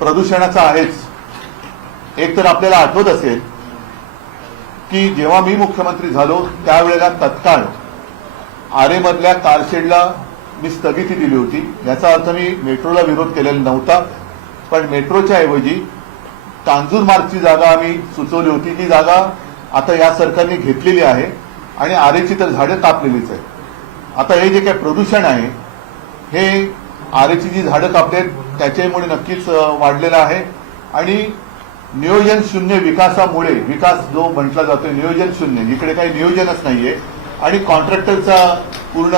प्रदूषणाचा आहेच. एक तर आपल्याला आठवत असेल की जेव्हा मी मुख्यमंत्री झालो त्यावेळेला तत्काळ आरेमधल्या कारशेडला मी स्थगिती दिली होती. याचा अर्थ मी मेट्रोला विरोध केलेला नव्हता, पण मेट्रोच्या ऐवजी कांजूरमार्गची जागा आम्ही सुचवली होती. ती जागा आता या सरकारने घेतलेली आहे आणि आरेची तर झाडं कापलेलीच आहे. आता हे जे काही प्रदूषण आहे हे आरेची जी झाडं कापलेत त्याच्यामुळे नक्कीच वाढलेलं आहे. आणि नियोजन शून्य विकासामुळे, विकास जो म्हटला जातोय नियोजन शून्य, इकडे काही नियोजनच नाहीये आणि कॉन्ट्रॅक्टरचा पूर्ण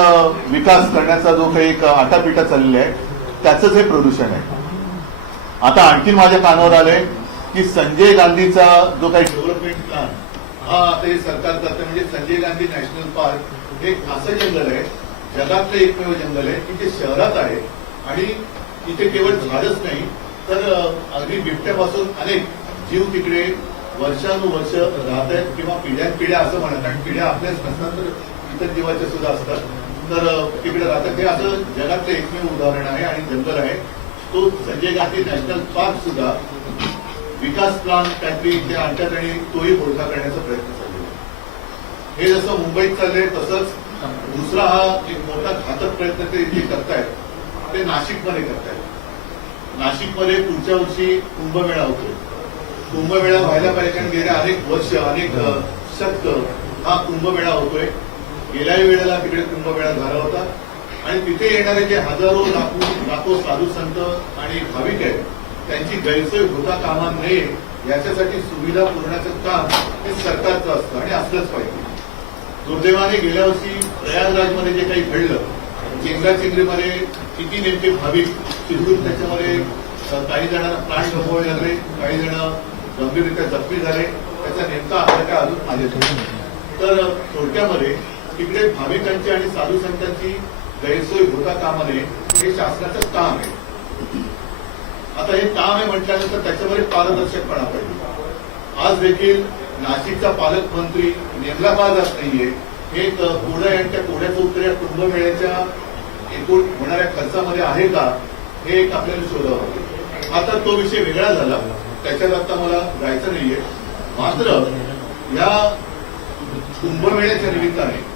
विकास करण्याचा जो काही एक आटापिटा चाललेला आहे त्याचंच हे प्रदूषण आहे. आता आणखीन माझ्या कानावर आलंय की संजय गांधीचा जो काही डेव्हलपमेंट प्लॅन हा आता हे सरकार करतं. म्हणजे संजय गांधी नॅशनल पार्क हे असं जंगल आहे, जगातलं एकमेव जंगल आहे की जे शहरात आहे आणि इथे केवळ झाडच नाही तर अगदी बिबट्यापासून अनेक जीव तिकडे वर्षानुवर्ष राहत आहेत किंवा पिढ्यानपिढ्या असं म्हणत. आणि पिढ्या आपल्याच नसतात तर इतर जीवाच्या सुद्धा असतात तर तिकडे राहतात. हे असं जगातलं एकमेव उदाहरण आहे आणि जंगल आहे. तो संजय गांधी नॅशनल पार्क सुद्धा विकास प्लॅन काहीतरी इथे आणतात आणि तोही मोठा करण्याचा प्रयत्न चाललेला आहे. हे जसं मुंबईत चाललंय तसंच दुसरा हा एक मोठा घातक प्रयत्न ते जे करतायत ते नाशिकमध्ये करतायत. नाशिकमध्ये पुढच्या वर्षी कुंभमेळा होतो. कुंभमेळा व्हायला पाहिजे कारण गेल्या अनेक वर्ष अनेक शतक हा कुंभमेळा होतोय. गेल्याही वेळेला तिकडे कुंभमेळा झाला होता आणि तिथे येणारे जे हजारो लाखो साधू संत आणि भाविक आहेत त्यांची गैरसोय होता कामा नये याच्यासाठी सुविधा पुरवण्याचं काम हे सरकारचं असतं आणि असलंच पाहिजे. दुर्दैवाने गेल्या वर्षी प्रयागराजमध्ये जे काही घडलं, चेंगराचेंगरीमध्ये किती नेमके भाविक चिरडून त्याच्यामध्ये काही जणांना प्राण गमवावे लागले, काही जण गंभीररित्या जखमी झाले. त्याचा नेमका आधार काय अजून आले तर थोडक्यामध्ये तिकडे भाविकांची आणि साधू संतांची गैरसोय होता कामा नये हे शासनाचं काम आहे. आता हे काम आहे म्हटल्यानंतर त्याच्यामध्ये पारदर्शकपणा पाहिजे. आज देखील नाशिकचा पालकमंत्री नेमला का जात नाहीये हे कोडा यांच्या कोड्याचं उत्तर या कुंभमेळ्याच्या एकूण होणाऱ्या खर्चामध्ये आहे का हे एक आपल्याला शोधावं लागेल. आता तो विषय वेगळा झाला, त्याच्यात आता मला जायचं नाहीये. मात्र या कुंभमेळ्याच्या निमित्ताने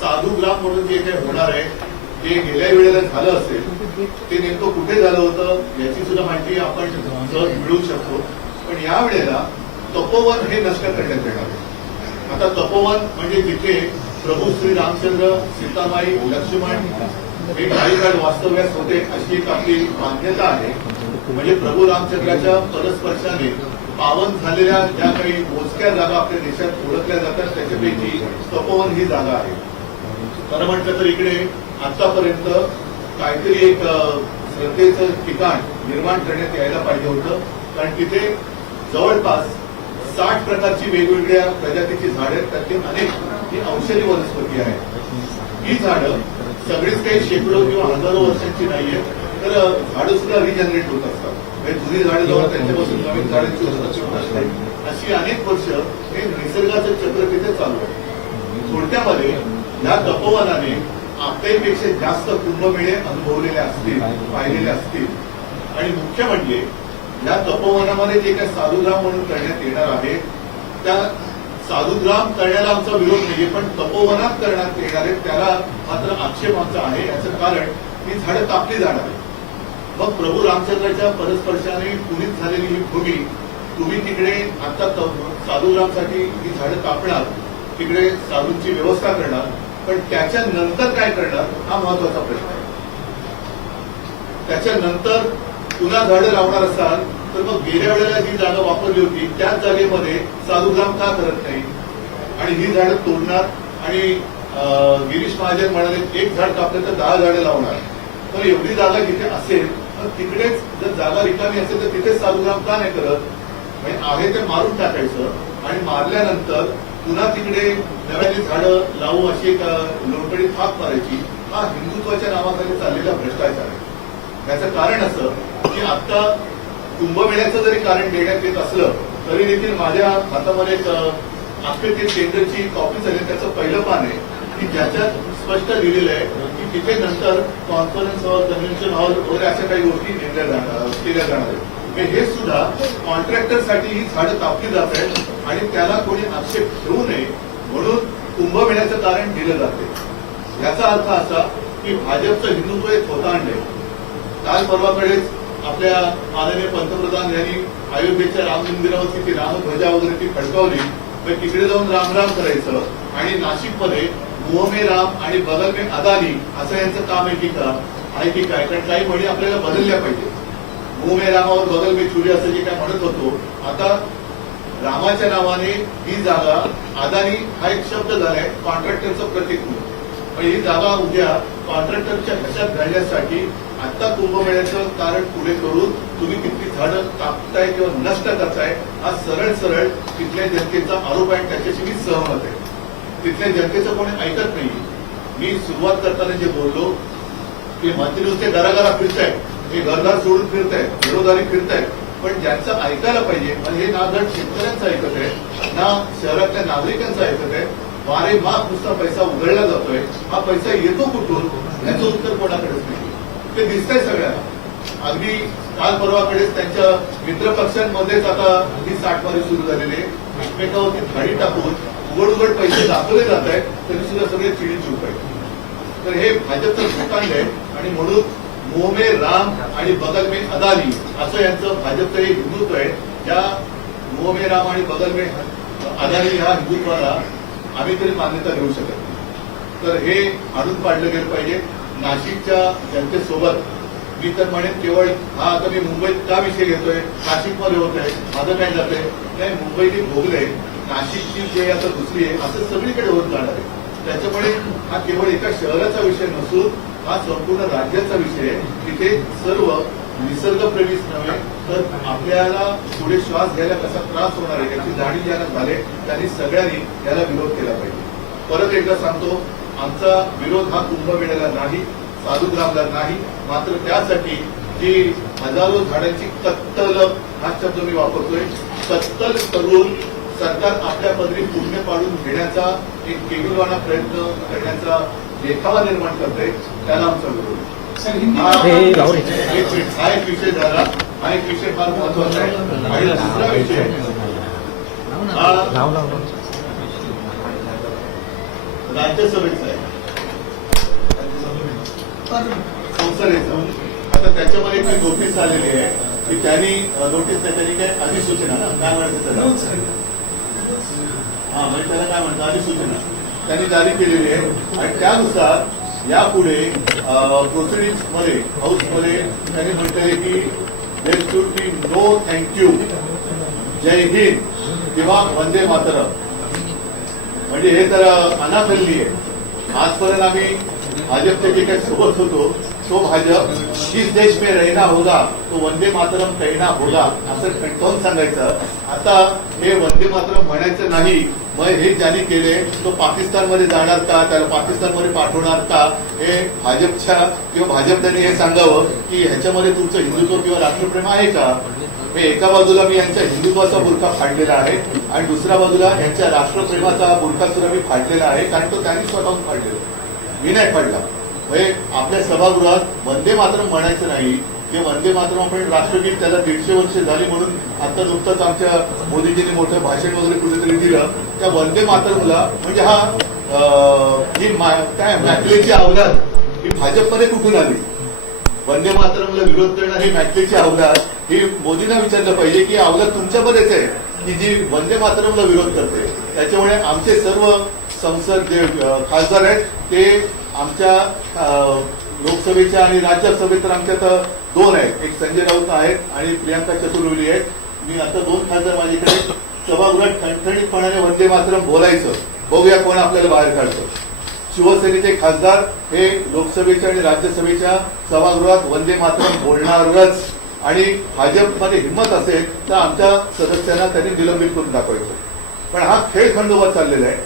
साधूग्राम म्हणून जे काही होणार आहे ते गेल्या वेळेला झालं असेल ते नेमकं कुठे झालं होतं याची सुद्धा माहिती आपण सहज मिळवू शकतो. पण या वेळेला तपोवन हे नष्ट करण्यात येणार आहे. आता तपोवन म्हणजे जिथे प्रभू श्री रामचंद्र, सीतामाई, लक्ष्मण हे काही काळ वास्तव्यास होते अशी एक आपली मान्यता आहे. म्हणजे प्रभू रामचंद्राच्या परस्पर्शाने पावन झालेल्या ज्या काही मोजक्या जागा आपल्या देशात ओळखल्या जातात त्याच्यापैकी तपोवन ही जागा आहे. खरं म्हटलं तर इकडे आतापर्यंत काहीतरी एक श्रद्धेचं ठिकाण निर्माण करण्यात यायला पाहिजे होतं. कारण तिथे जवळपास 60 प्रकारची वेगवेगळ्या प्रजातीची झाडं आहेत. त्यातील अनेक ही औषधी वनस्पती आहेत. ही झाडं सगळीच काही शेकडो किंवा हजारो वर्षांची नाहीये तर झाडं सुद्धा रिजनरेट होत असतात. म्हणजे जुनी झाडं जवळ त्यांच्यापासून नवीन झाडांची उत्पत्ती होत असते. अशी अनेक वर्ष हे निसर्गाचं चक्र तिथे चालू आहे. थोडक्यामध्ये या तपोवनाने आपल्यापेक्षा जास्त कुंभमेळे अनुभवलेले असतील, पाहिलेले असतील. आणि मुख्य म्हणजे या तपोवनामध्ये जे काही साधुग्राम म्हणून करण्यात येणार आहे त्या साधुग्राम करण्याला आमचा विरोध नाहीये, पण तपोवनात करण्यात येणार आहे त्याला मात्र आक्षेप आमचा आहे. याचं कारण ही झाडं कापली जाणार आहे. मग प्रभू रामचंद्राच्या परस्पर्शाने पुनीत झालेली ही भूमी तुम्ही तिकडे आता साधुग्रामसाठी ही झाडं कापणार, तिकडे साधूंची व्यवस्था करणार, पण त्याच्यानंतर काय करणार हा महत्वाचा प्रश्न आहे. त्याच्यानंतर पुन्हा झाडं लावणार असाल तर मग गेल्या वेळेला जी जागा वापरली होती त्याच जागेमध्ये साधुग्राम का करत नाही आणि ही झाडं तोडणार. आणि गिरीश महाजन म्हणाले एक झाड कापलं तर 10 झाडं लावणार. तर एवढी जागा जिथे असेल तर तिकडेच जर जागा रिकामी असेल तर तिथेच साधुग्राम का नाही करत. म्हणजे आहे ते मारून टाकायचं आणि मारल्यानंतर पुन्हा तिकडे नव्याने झाडं लावू अशी एक लोणकडी थाप मारायची. हा हिंदुत्वाच्या नावाखाली चाललेला भ्रष्टाचार आहे. याचं कारण असं की आता कुंभमेळ्याचं जरी कारण देण्यात येत असलं तरी देखील माझ्या हातामध्ये एक आखिर टेंडरची कॉपी झाली. त्याचं पहिलं पान आहे की ज्याच्यात स्पष्ट लिहिलेलं आहे की तिथे नंतर कॉन्फरन्स हॉल, कन्व्हेन्शन हॉल वगैरे अशा काही गोष्टी केल्या जाणार आहेत. हे सुद्धा कॉन्ट्रॅक्टरसाठी ही झाडं कापली जात आहेत आणि त्याला कोणी आक्षेप घेऊ नये म्हणून कुंभमेळ्याचं कारण दिलं जाते। याचा अर्थ असा की भाजपचं हिंदुत्व एक होतांड आहे। काल परवाकडेच आपल्या माननीय पंतप्रधान यांनी अयोध्येच्या राम मंदिरावरती ती रामध्वजा वगैरे ती फडकावली, तर तिकडे जाऊन रामराम करायचं आणि नाशिकमध्ये मुंह में राम आणि बगल में अदानी असं यांचं काम आहे की काय? कारण काही म्हणी आपल्याला बदलल्या पाहिजे। मुंह में राम और बगल में चुरी असं जे काय म्हणत होतो, आता रामाच्या नावाने ही जागा अदानी हा एक शब्द झालाय कॉन्ट्रॅक्टरचं प्रतीक म्हणून, पण ही जागा उद्या कॉन्ट्रॅक्टरच्या घशात घालण्यासाठी आता कुंभमेळ्याचं कारण पुढे करून तुम्ही किती झाडं कापताय किंवा नष्ट करताय हा सरळ सरळ तिथल्या जनतेचा आरोप आहे। त्याच्याशी मी सहमत आहे। तिथल्या जनतेचं कोणी ऐकत नाही। मी सुरुवात करताना जे बोललो की मंत्री नुसते घराघरा फिरताय, हे घरदार सोडून फिरताय, घरोदारी फिरताय, पण ज्यांचं ऐकायला पाहिजे आणि हे ना धड शेतकऱ्यांचं ऐकत आहे ना शहरातल्या नागरिकांचं ऐकत आहे। वारे माफ नुसता पैसा उधळला जातोय, हा पैसा येतो कुठून याचं उत्तर कोणाकडेच नाही। ते दिसतंय सगळ्यांना। अगदी काल परवाकडेच त्यांच्या मित्रपक्षांमध्येच आता ही साठमारी सुरू झालेली आहे। एकमेकावरती थाळी टाकून उघड उघड पैसे दाखवले जात आहेत, तरी सुद्धा सगळे चिडीचूप आहे। तर हे भाजपचं भूतांड आहे आणि म्हणून मुंह में राम आणि बगल में अदानी असं यांचं भाजपचं एक हिंदुत्व आहे। ज्या मुंह में राम आणि बगल में अदानी ह्या हिंदुत्वाला आम्ही तरी मान्यता देऊ शकत नाही। तर हे आणून पाडलं गेलं पाहिजे नाशिकच्या जनतेसोबत। मी तर म्हणेन केवळ हा आता मी मुंबईत का विषय घेतोय, नाशिकमध्ये होत आहे, माझं काय जातंय नाही, मुंबईने भोगलंय, नाशिकची जे आता दुसरी आहे असं सगळीकडे होत जाणार आहे। त्याच्यामुळे हा केवळ एका शहराचा विषय नसून हा संपूर्ण राज्याचा विषय आहे। तिथे सर्व निसर्गप्रेमीच नव्हे तर आपल्याला पुढे श्वास घ्यायला कसा त्रास होणार आहे याची जाणीव ज्यांना झाले त्यांनी सगळ्यांनी याला विरोध केला पाहिजे। परत एकदा सांगतो, आमचा विरोध हा कुंभमेळ्याला नाही, साधुग्रामला नाही, मात्र त्यासाठी जी हजारो झाडांची कत्तल हा शब्द मी वापरतोय, कत्तल करून सरकार आपल्या पदरी पुण्य पाडून घेण्याचा एक केविलवाणा प्रयत्न करण्याचा देखावा निर्माण करते, त्याला आमचा विरोध। हा एक विषय झाला, हा एक विषय फार महत्वाचा आहे। आणि दुसरा विषय हा राज्यसभेचा आहे, संसदेचा। आता त्याच्यामध्ये काही नोटीस आलेली आहे की त्यांनी नोटीस त्याच्यानी काय अधिसूचना काय म्हणायचं त्याला, हा म्हणजे त्याला काय म्हणतात अधिसूचना त्यांनी जारी केलेली आहे आणि त्यानुसार यापुढे प्रोसिडिंग्स मध्ये हाऊसमध्ये त्यांनी म्हटलंय की there should be no thank you, जय हिंद किंवा वंदे मातरम। म्हणजे हे तर अनाथल्ली आहे। आजपर्यंत आम्ही भाजपचे जे काही सोबत होतो तो भाजप जिस देश में रहना होगा तो वंदे मातरम कहना होगा असं कंटाळून सांगायचं। आता हे वंदे मातरम म्हणायचं नाही, मग हे ज्यांनी केले तो पाकिस्तानमध्ये जाणार का, त्याला पाकिस्तानमध्ये पाठवणार का, हे भाजपच्या किंवा भाजपने हे सांगावं की ह्याच्यामध्ये तुमचं हिंदुत्व किंवा राष्ट्रप्रेम आहे का। हे एका बाजूला मी यांच्या हिंदुत्वाचा बुरखा फाडलेला आहे आणि दुसऱ्या बाजूला यांच्या राष्ट्रप्रेमाचा बुरखा सुद्धा मी फाडलेला आहे, कारण तो त्यांनी स्वतःहून फाडलेला, मी नाही फाडला। म्हणजे आपल्या सभागृहात वंदे मातरम म्हणायचं नाही, जे वंदे मातरम आपण राष्ट्रगीत त्याला 150 वर्ष झाली म्हणून आता नुकतंच आमच्या मोदीजींनी मोठं भाषण वगैरे कुठेतरी दिलं, त्या वंदे मातरमला म्हणजे हा ही काय मॅकलेची अवलाद ही भाजपमध्ये कुठून आली। वंदे मातरमला विरोध करणं ही मॅकलेची अवलाद, ही मोदींना विचारलं पाहिजे की अवलाद तुमच्यामध्येच आहे की जी वंदे मातरमला विरोध करते। त्याच्यामुळे आमचे सर्व संसद जे खासदार आहेत ते आमच्या लोकसभेच्या आणि राज्यसभेत तर आमच्यात 2 आहेत, एक संजय राऊत आहेत आणि प्रियांका चतुर्वेदी आहेत। मी आता 2 खासदार माझ्याकडे सभागृहात ठणठणीतपणाने वंदे मातरम बोलायचं, बघूया कोण आपल्याला बाहेर काढतं। शिवसेनेचे खासदार हे लोकसभेच्या आणि राज्यसभेच्या सभागृहात वंदे मातरम बोलणारच आणि भाजपमध्ये हिंमत असेल तर आमच्या सदस्यांना त्यांनी निलंबित करून दाखवायचं। पण हा खेळ खंडोबा चाललेला आहे,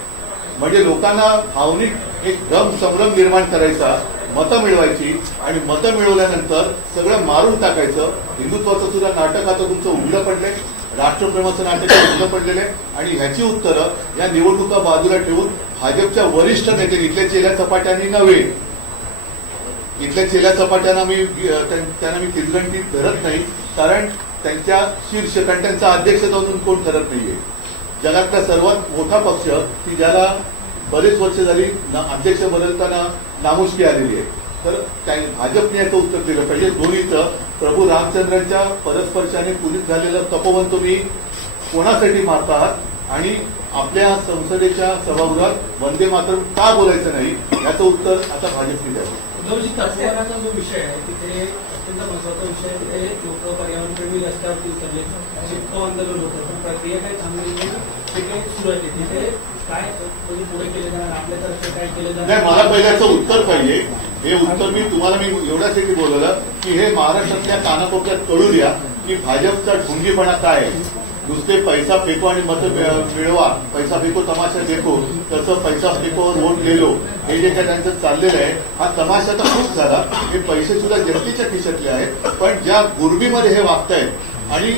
म्हणजे लोकांना भावनिक एक दम संभ्रम निर्माण करायचा, मतं मिळवायची आणि मतं मिळवल्यानंतर सगळं मारून टाकायचं। हिंदुत्वाचं सुद्धा नाटक आता तुमचं उघडं पडलंय, राष्ट्रप्रेमाचं नाटक उघडं पडलेलं आहे आणि ह्याची उत्तरं या निवडणुका बाजूला ठेवून भाजपच्या वरिष्ठ नेते इथल्या चेल्या चपाट्यांनी नव्हे, इथल्या चेल्या चपाट्यांना त्यांना मी तिरगंटीत धरत नाही, कारण त्यांच्या शीर्ष, कारण त्यांचा अध्यक्ष म्हणून कोण ठरत नाहीये. जगातला सर्वात मोठा पक्ष की ज्याला बरेच वर्ष झाली अध्यक्ष बदलताना नामुष्की आलेली आहे, तर भाजपने याचं उत्तर दिलं पाहिजे. दोन्हीचं प्रभू रामचंद्रांच्या परस्पर्शाने पूजित झालेलं तपोवन तुम्ही कोणासाठी मारत आहात आणि आपल्या संसदेच्या सभागृहात वंदे मातरम का बोलायचं नाही, याचं उत्तर आता भाजपने द्यावं. तपोवनाचा जो विषय आहे तिथे अत्यंत महत्वाचा विषय आहे. तिथे लोक पर्यावरणप्रेमी रस्त्यावरती उतरले, शिटको आंदोलन होतं, पण प्रक्रिया काय थांबलेली नाही. ते काही सुरू आहे तिथे काय म्हणजे पुढे केले जाणार, आपल्यातर्फे काय केलं जाणार? नाही, मला पहिलं याचं उत्तर पाहिजे. हे उत्तर मी एवढ्यासाठी बोलवलं की हे महाराष्ट्रातल्या कानाकोपऱ्यात कळू द्या की भाजपचा ढोंगीपणा काय आहे. नुसते पैसा फेको आणि मत मिळवा, पैसा फेको तमाशा देखो, तसं पैसा फेकोवर वोट गेलो, हे जे काय त्यांचं चाललेलं आहे, हा तमाशा तर खूप झाला. हे पैसे सुद्धा जनतेच्या खिशातले आहेत, पण ज्या गुरबीमध्ये हे वागतायत आणि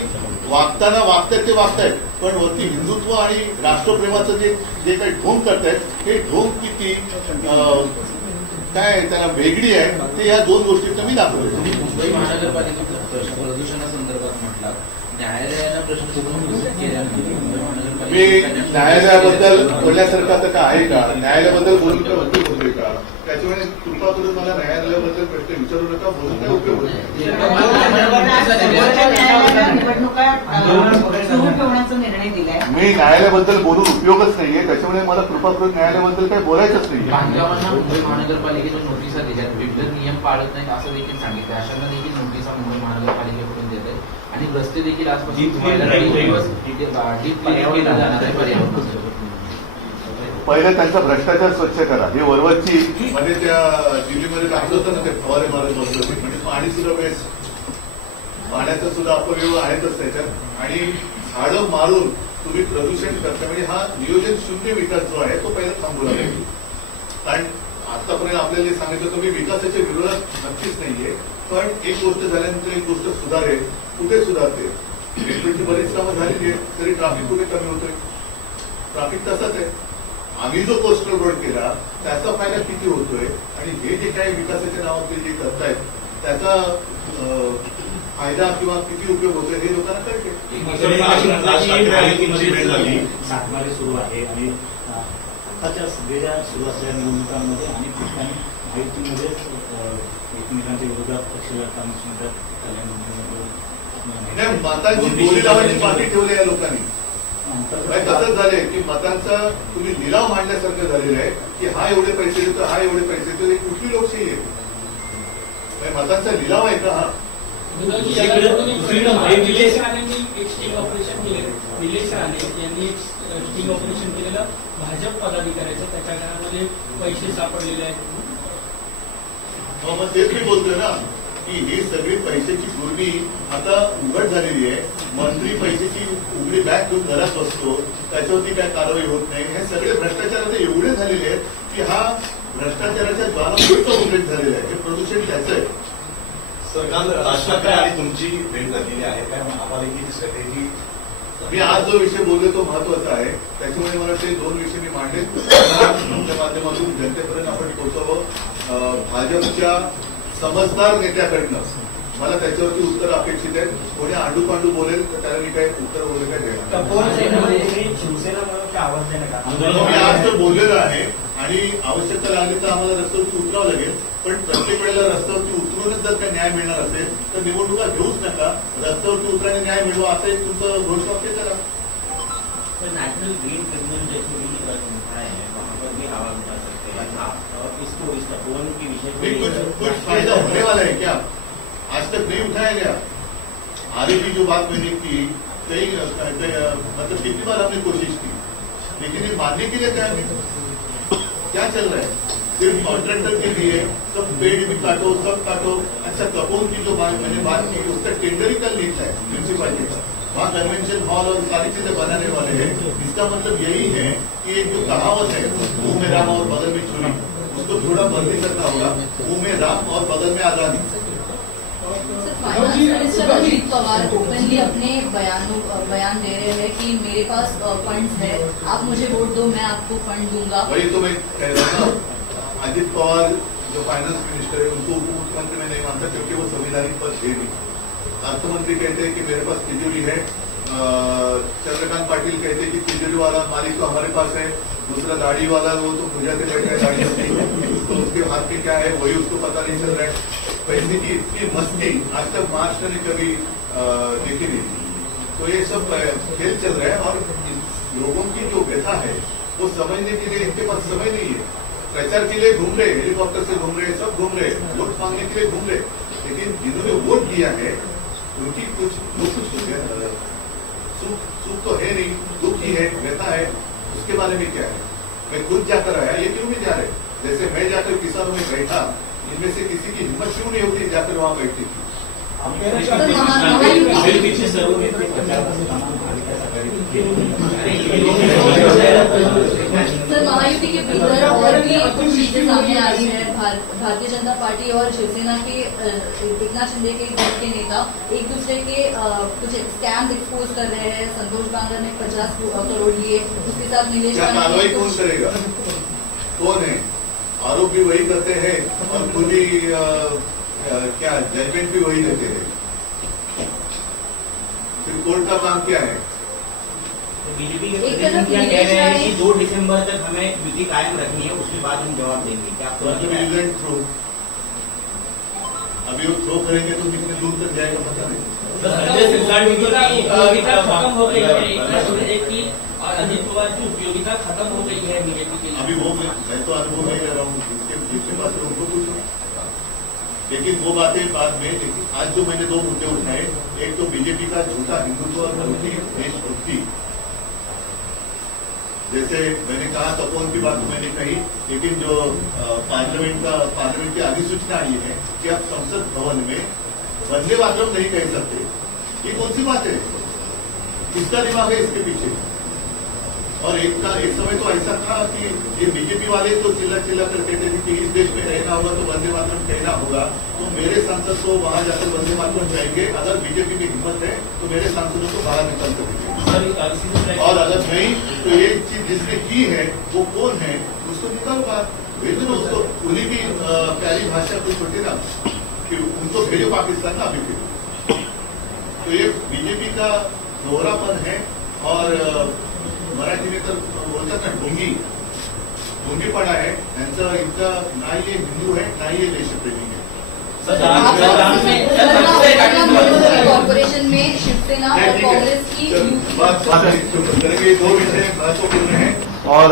वागताना वागतायत ते वागतायत, पण वरती हिंदुत्व आणि राष्ट्रप्रेमाचं जे काही ढोंग करतायत, हे ढोंग किती काय त्याला वेगळी आहे, ते या दोन गोष्टींना मी दाखवतो. मुंबई महानगरपालिकेचा प्रदूषणासंदर्भात म्हटला, न्यायालयानं प्रश्न मी न्यायालयाबद्दल बोलण्यासारखं आता काय आहे का? न्यायालयाबद्दल बोलून काय उपयोग होतोय का? त्याच्यामुळे कृपा करून मला न्यायालयाबद्दल प्रश्न विचारू नका, बोलून काय उपयोग होतो. मी न्यायालयाबद्दल बोलून उपयोगच नाहीये, त्याच्यामुळे मला कृपा करून न्यायालयाबद्दल काही बोलायचंच नाही. बांधकामांना मुंबई महानगरपालिकेच्या नोटिसा दिल्यात, बिल्डर नियम पाळत नाहीत असं देखील सांगितलं. अशांना देखील नोटिसा मुंबई महानगरपालिकेकडून देत आहे आणि रस्ते देखील आजपासून पहिले त्यांचा भ्रष्टाचार स्वच्छ करा. हे वरवरची मध्ये त्या दिल्लीमध्ये टाकलं होतं ना, ते फवारे मारत बसले होते, म्हणजे पाणी सुद्धा वेस्ट, पाण्याचा सुद्धा अपव्यय आहेतच त्याच्यात. आणि झाडं मारून तुम्ही प्रदूषण करता, म्हणजे हा नियोजन शून्य विकास जो आहे तो पहिला थांबवला पाहिजे. कारण आतापर्यंत आपल्याला जे सांगितलं तुम्ही विकासाच्या विरोधात नक्कीच नाहीये, पण एक गोष्ट झाल्यानंतर एक गोष्ट सुधारेल. कुठे सुधारते? रेल्वेची बरीच कामं झालेली आहे, तरी ट्रॅफिक कुठे कमी होतोय? ट्रॅफिक तसंच आहे. आम्ही जो कोस्टल रोड केला त्याचा फायदा किती होतोय आणि हे जे काही विकासाच्या नावात जे करतायत त्याचा फायदा किंवा किती उपयोग होतोय हे लोकांना कळते. सातबारे सुरू आहे आणि आताच्या सगळ्या सुरू असलेल्या निवडणुकांमध्ये अनेक ठिकाणी माहितीमध्ये एकमेकांच्या विरोधात पक्ष लढताना मतांची बोली लावायची बाकी ठेवली या लोकांनी. कसं झालंय की मतांचा तुम्ही लिलाव मांडण्यासारखं झालेलं आहे की हा एवढे पैसे देतो, हा एवढे पैसे देतो. ही कुठली लोकशाही आहे? मतांचा लिलाव आहे का हा? निलेश राणेंनी एक स्टिंग ऑपरेशन केलेलं, निलेश राणे यांनी एक स्टिंग ऑपरेशन केलेलं भाजप पदाधिकाऱ्याचं, त्याच्या घरामध्ये पैसे सापडलेले आहेत. मग तेच मी बोलतोय ना की ही सगळी पैशाची गुरबी आता उघड झालेली आहे. मंत्री पैशाची उघडी बॅग घेऊन घरात बसतो, त्याच्यावरती काय कारवाई होत नाही. हे सगळे भ्रष्टाचार आता एवढे झालेले आहेत की हा भ्रष्टाचाराच्या ज्वालामुखीचा उल्लेख झालेला आहे. हे प्रदूषण त्याचं आहे. सर, काल राज ठाकरे आणि तुमची भेट झालेली आहे, काय महापालिकेची स्ट्रॅटेजी? मी आज जो विषय बोललो तो महत्वाचा आहे, त्याच्यामुळे मला ते दोन विषय मी मांडले तुमच्या माध्यमातून जनतेपर्यंत आपण पोहोचावं. भाजपच्या समजदार नेत्याकडनं मला त्याच्यावरती उत्तर अपेक्षित आहे. कोणी आंडू बोलेल तर त्याला मी काही उत्तर वगैरे काय देणार. मी आज तर बोललेलो आहे आणि आवश्यकता लागली तर आम्हाला रस्त्यावरती उतरावं लागेल. पण प्रत्येक वेळेला रस्त्यावरती उतरूनच जर काही न्याय मिळणार असेल तर निवडणुका घेऊच नका, रस्त्यावरती उतराने न्याय मिळवा असं एक तुमचं घोषवाक्य करा. नेशनल ग्रीन ट्रिब्यूनल जैसे भी संस्था है वहाँ पर भी आवाज उठा सकते हैं आप इसको इस तपोवन के विषय कुछ फायदा होने वाला है क्या? आज तक नहीं उठाया गया. आरएपी जो बात मैंने की कई मतलब कितनी बार हमने कोशिश की, लेकिन ये मानने के लिए क्या चल रहा है? सिर्फ कॉन्ट्रैक्टर के लिए सब पेड़ भी काटो, सब काटो. अच्छा, तपोवन की जो मैंने बात की उसका टेंडर ही कल लीक है म्यूनसिपालिटी का. वहाँ कन्वेंशन हॉल और सारी चीजें बनाने वाले हैं. इसका मतलब यही है कि एक जो कहावत है मुंह में राम और बगल में छुरी, उसको थोड़ा बंदी करना होगा. मुंह में राम और बगल में आजादी. Finance minister Ajit Pawar openly अपने बयान दे रहे हैं कि मेरे पास फंड्स है, आप मुझे वोट दो, मैं आपको फंड दूंगा. वही तो मैं कह रहा था. अजित पवार जो फाइनेंस मिनिस्टर है उनको उप मुख्यमंत्री में नहीं मानता क्योंकि वो संवैधानिक पद है नहीं. अर्थमंत्री कहते हैं कि मेरे पास तिजोरी है, चंद्रकांत पाटिल कहते हैं कि तिजोरी वाला मालिक तो हमारे पास है, दूसरा दाढ़ी वाला वो तो पूजा से बैठ गया दाढ़ी अपनी, तो उसके हाथ में क्या है वही उसको पता नहीं चल रहा है। पैसे की इतनी मस्ती आज तक महाराष्ट्र ने कभी देखी नहीं थी। तो ये सब खेल चल रहा है और लोगों की जो व्यथा है वो समझने के लिए इनके पास समय नहीं है। प्रचार के लिए घूम रहे, हेलीकॉप्टर से घूम रहे, सब घूम रहे, वोट मांगने के लिए घूम रहे, लेकिन जिन्होंने वोट दिया है उनकी कुछ सुख तो है नहीं, दुख ही है, व्यथा है, उसके बारे में क्या है। मैं खुद जाकर आया, ये क्यों नहीं जा रहे? जैसे मैं जाकर किसानों में बैठा, इनमें से किसी की हिम्मत क्यों नहीं होती जाकर वहां बैठती थी। पीछे सर्व नेते प्रचारापासून आम्हाला महाविकास सर, महायुति के भीतर और भी कुछ चीजें सामने आ रही है। भारतीय जनता पार्टी और शिवसेना के एकनाथ शिंदे के दल के नेता एक दूसरे के कुछ स्कैम्स एक्सपोज कर रहे हैं। संतोष बांगर ने 50 करोड़ लिए, उसके साथ निवेश क्या कार्रवाई कौन करेगा? कौन है? आरोप भी वही करते हैं और खुद ही क्या जजमेंट भी वही देते हैं। फिर कोर्ट का काम क्या है? बीजेपी के प्रदेश क्या कह रहे हैं कि 2 दिसंबर तक हमें युति कायम रखनी है, उसके बाद हम जवाब देंगे। क्या थ्रो अभी वो थ्रो करेंगे तो कितने दूर तक जाएगा पता नहीं। उपयोगिता खत्म हो गई है और अजित पवार की उपयोगिता खत्म हो गई है बीजेपी के लिए। अभी वो मैं तो अनुभव नहीं ले रहा हूँ, जिसके पास है उनको पूछो। लेकिन वो बातें बाद में, लेकिन आज जो मैंने 2 मुद्दे उठाए, एक तो बीजेपी का झूठा हिंदुत्व और झूठी देशभक्ति, जैसे मैंने कहा तपोवन की बात तो मैंने कही, लेकिन जो पार्लियामेंट की अधिसूचना आई है कि अब संसद भवन में वंदे मातरम नहीं कह सकते, ये कौन सी बात है? किसका दिमाग है इसके पीछे? और एक समय तो ऐसा था कि ये बीजेपी वाले तो चिल्ला कर कहते थे कि इस देश में रहना होगा तो वंदे मातरम कहना होगा, तो मेरे सांसद तो वहां जाकर वंदे मातरम कहेंगे। अगर बीजेपी की हिम्मत है तो मेरे सांसदों को बाहर निकल सकेंगे, और अगर नहीं तो ये चीज जिसने की है वो कौन है उसको निकालो बाहर, भेजो ना उसको। उन्हीं की प्यारी भाषा कुछ छोटी ना कि उनको भेजो पाकिस्तान ना अभी फिर। तो ये बीजेपी का दोहरापन है और मराठी में तर बोलतात ना ढोंगीपणा है इनका। ना ये हिंदू है ना ये देशप्रेमी है। कॉर्पोरेशन में शिवसेना और कांग्रेस की बात करेंगे, 2 विषय महत्वपूर्ण है और